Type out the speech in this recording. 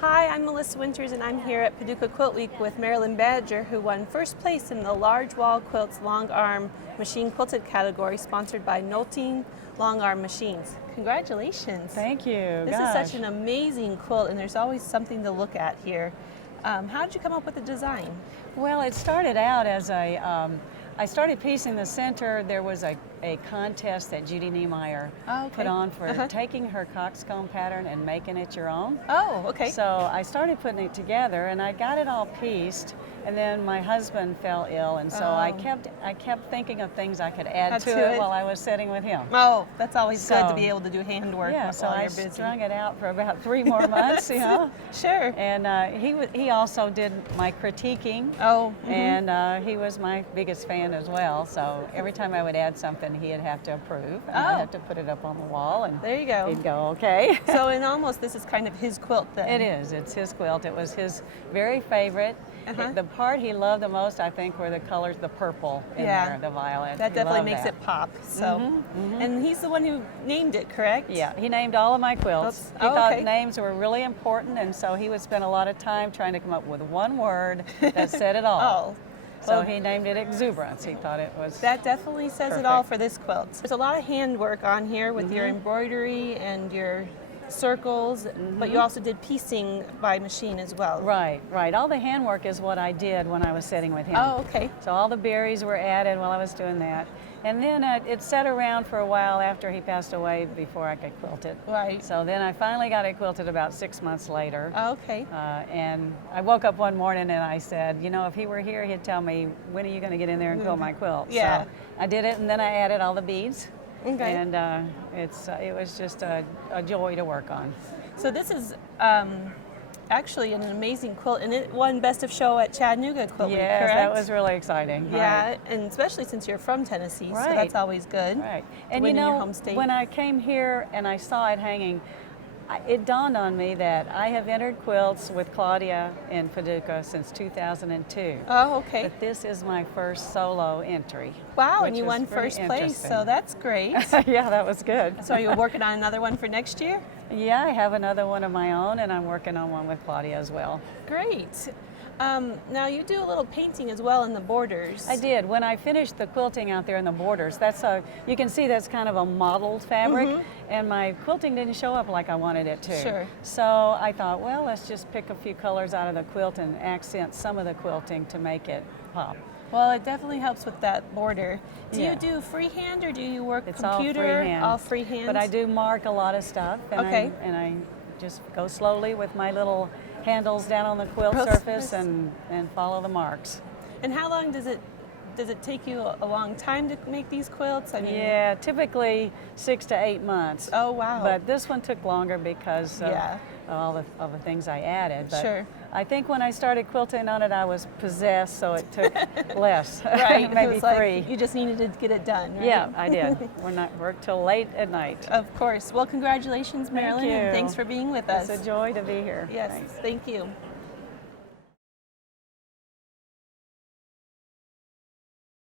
Hi, I'm Melissa Winters and I'm here at Paducah Quilt Week with Marilyn Badger, who won first place in the Large Wall Quilts Longarm Machine Quilted category, sponsored by Nolting Longarm Machines. Congratulations. Thank you. This is such an amazing quilt, and there's always something to look at here. How did you come up with the design? Well, it started out as I started piecing the center. There was a contest that Judy Niemeyer put on for taking her coxcomb pattern and making it your own. Oh, okay. So I started putting it together, and I got it all pieced, and then my husband fell ill, and so I kept thinking of things I could add to it while I was sitting with him. Oh, that's always good to be able to do handwork while you're busy. I strung it out for about 3 more months, you know. Sure. And he also did my critiquing. Oh. And he was my biggest fan as well. So every time I would add something, he'd have to approve, and I'd have to put it up on the wall, and there you go. He'd go, okay. So in almost, this is kind of his quilt then. It is. It's his quilt. It was his very favorite. The part he loved the most, I think, were the colors, the purple in there, the violet. That definitely makes it pop. So, and he's the one who named it, correct? Yeah, he named all of my quilts. He thought names were really important, and so he would spend a lot of time trying to come up with one word that said it all. So he named it Exuberance. He thought it was That definitely says it all for this quilt. There's a lot of handwork on here with your embroidery and your circles, but you also did piecing by machine as well. Right, right. All the handwork is what I did when I was sitting with him. Oh, okay. So all the berries were added while I was doing that. And then it sat around for a while after he passed away before I could quilt it. Right. So then I finally got it quilted about 6 months later. Oh, okay. And I woke up one morning and I said, you know, if he were here, he'd tell me, when are you going to get in there and quilt my quilt? Yeah. So I did it, and then I added all the beads. Okay. And it was just a joy to work on. So this is actually an amazing quilt, and it won Best of Show at Chattanooga Quilt Week, correct? Yes, that was really exciting. Yeah, right. and especially since you're from Tennessee, so that's always good. Right. And you know, when I came here and I saw it hanging, it dawned on me that I have entered quilts with Claudia in Paducah since 2002. Oh, okay. But this is my first solo entry. Wow, and you won first place, so that's great. Yeah, that was good. So you're working on another one for next year? Yeah, I have another one of my own, and I'm working on one with Claudia as well. Great. Now you do a little painting as well in the borders. I did. When I finished the quilting out there in the borders, you can see that's kind of a modeled fabric, and my quilting didn't show up like I wanted it to. Sure. So I thought, well, let's just pick a few colors out of the quilt and accent some of the quilting to make it pop. Well, it definitely helps with that border. Do you do freehand or do you work it's computer? All freehand. All freehand. But I do mark a lot of stuff, and I just go slowly with my little handles down on the quilt surface and follow the marks. And how long does it take you a long time to make these quilts? I mean, yeah, typically 6 to 8 months. Oh, wow. But this one took longer because of all the things I added. But I think when I started quilting on it, I was possessed, so it took less. Right. Maybe 3. You just needed to get it done, right? Yeah, I did. We're not worked till late at night. Of course. Well, congratulations, Marilyn, and thanks for being with us. It's a joy to be here. Yes, thank you.